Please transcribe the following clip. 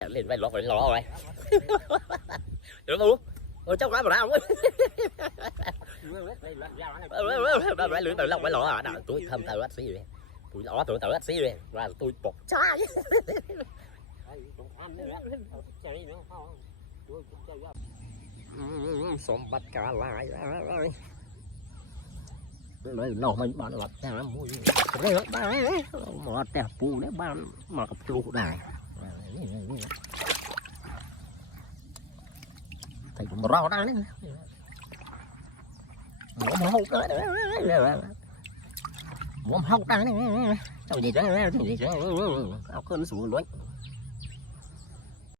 lên vai lọt phải lọ rồi được không ôi cháu cái mà đau lại lưỡi từ lòng phải lọ à tôi thâm tao xí rồi tôi lọ tôi tao xí rồi và tôi bột trái xôm bắt cá lại rồi nó mình bạn lật ra mua mà tè pu đấy bạn mà gặp chú này thầy cũng rau đó đấy muốn hút đó muốn hút đó đấy sao gì đó gì đó cơn sủi lối